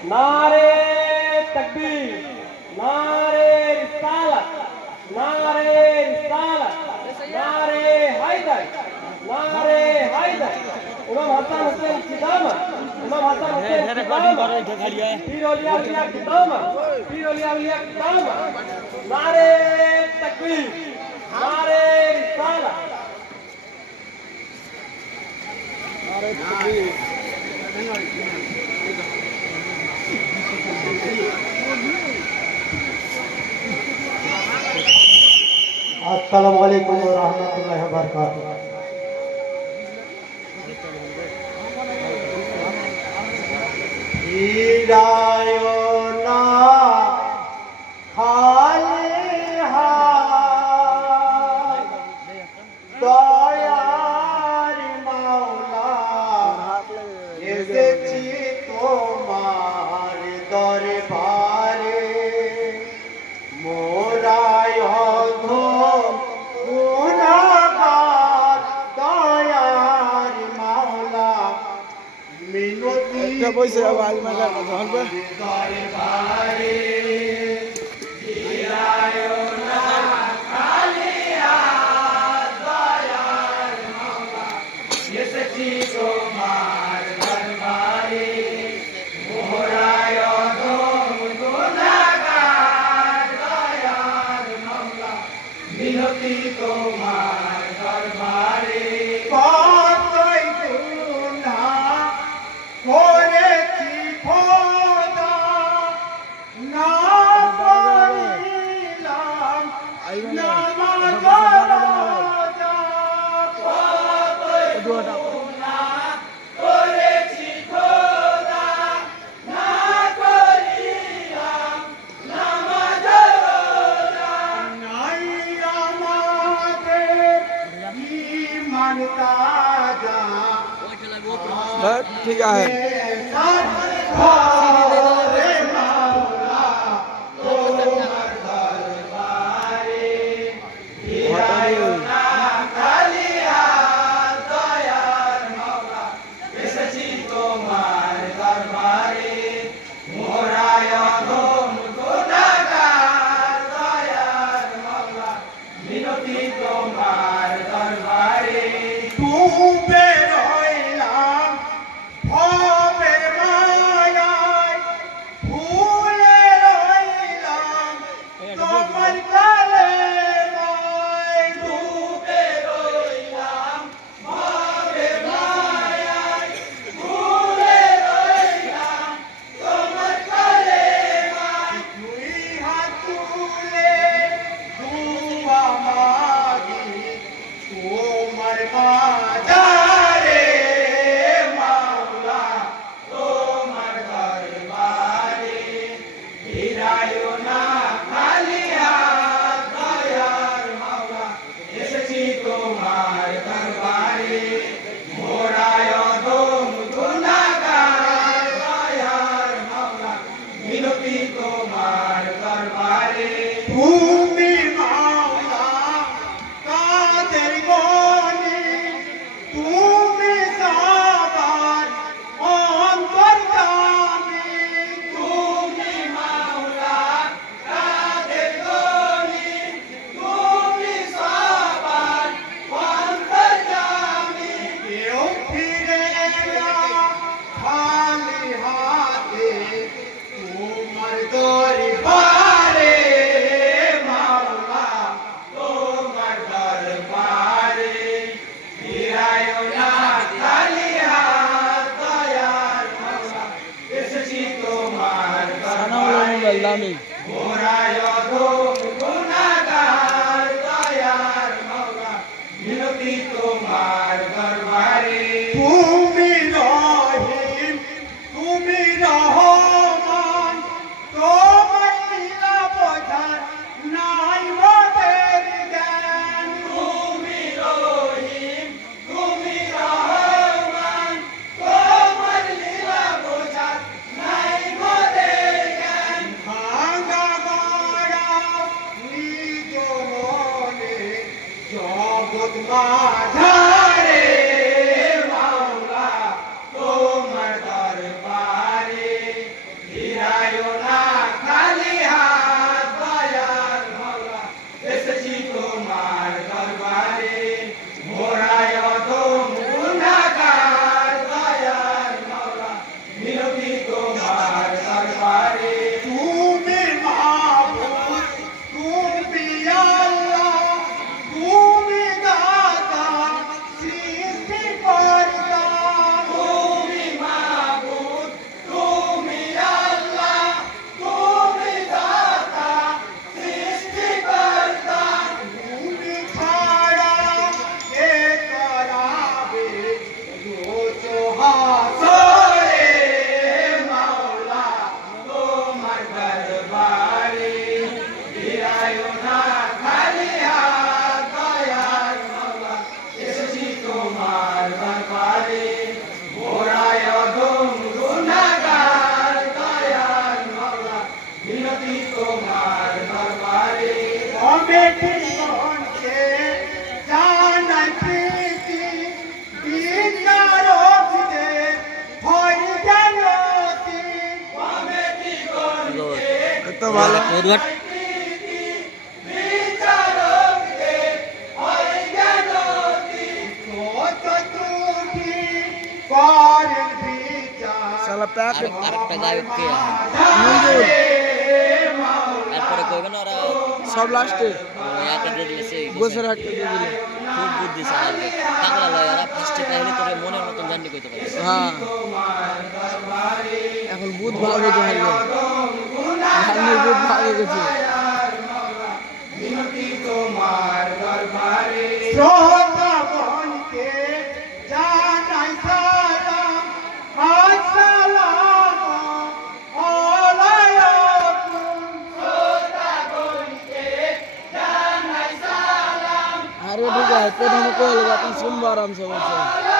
नारे तकबीर, नारे रिसालत, नारे रिसालत, नारे हैदर, नारे हैदर। इमाम हसन हुसैन की दामत, इमाम हसन हुसैन की दामत, पीर औलिया औलिया की दामत, पीर औलिया औलिया की दामत। नारे तकबीर, नारे रिसालत, नारे तकबीर। अस्सलामु अलैकुम व रहमतुल्लाहि व बरकातुहू। हीरायो ना खाली हाथ दयार माওলা এসেছি তোমার দরবারে মোরায় অধম গুনাহগার দয়ার মাওলা মিনতি বইছে আওয়াজ মালা হলবে দরবারে হিরায়ো না খালি হাত দয়ার মাওলা এসেছি তোমার দরবারে মোরায় অধম গুনাহগার দয়ার মাওলা মিনতি তোমার দরবারে কতই গুনাহ করেছি খোদা না করিলাম নামাজ রোজা কতই গুনাহ করেছি খোদা না করিলাম নামাজ রোজা নাই আমাদের ঈমান তাজা ঠিক আছে তোমার দরবারে ডুবে রইলাম ভবের মায়ায় ভুলে রইলাম তোমার কালেমায় ডুবে রইলাম ভবের মায়ায় ভুলে রইলাম তোমার কালেমায় দুই হাত তুলে দুয়া মাগি তোমার বাজারে মাওলা তোমার দরবারে ফিরায়ো না খালি হাত দয়ার মাওলা এসেছি তোমার দরবারে মোরায় অধম গুনাহগার দয়ার মাওলা মিনতি তোমার দরবারে তুমি মাওলা কাদের গনি তুমি সাবার অন্তর্যামী তুমি মাওলা কাদের গনি তুমি সাবার অন্তর্যামী কেউ ফিরে না খালি হাতে তোমার দরবারে মাওলা তোমার দরবারে ফিরায়ো না খালি হাত দয়ার মাওলা এসেছি তোমার দরবারে মোরায় অধম গুনাহগার দয়ার মাওলা মিনতি তোমার দরবারে তুমি রহিম তুমি রহমান তোমার লীলা বোঝার নাই মোদের জ্ঞান তুমি রহিম তুমি রহমান তোমার লীলা বোঝার নাই মোদের জ্ঞান ভাঙ ভালো উদ্ঘাট সালা প্যাক আরেকটা গায়ককে মঞ্জুর এরপরে কইবেন ওরা সব লাস্টে একে দিয়ে দিলে সেই গোসের হাটতে দিয়ে দিলে খুব বুদ্ধি চালাবে টাকলা লয় ওরা ফার্স্টে পাইলে তোরে মনের মতন জানতে কইতে পারে হ্যাঁ এখন বুধ ভাগ হয়েছে হারলে বুধ ভাগ হয়ে গেছে अरे ठीक है पेट हमको लगा अपन सुन आराम से बोलते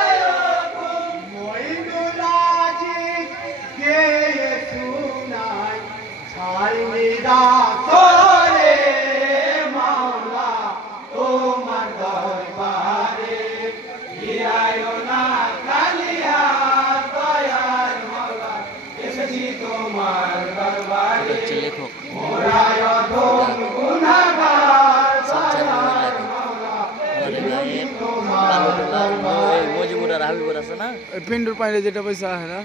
হচ্ছে লেখক মজিবুর আর হাবিবুর আছে না पिंडूर पाइले जेटा पैसा है ना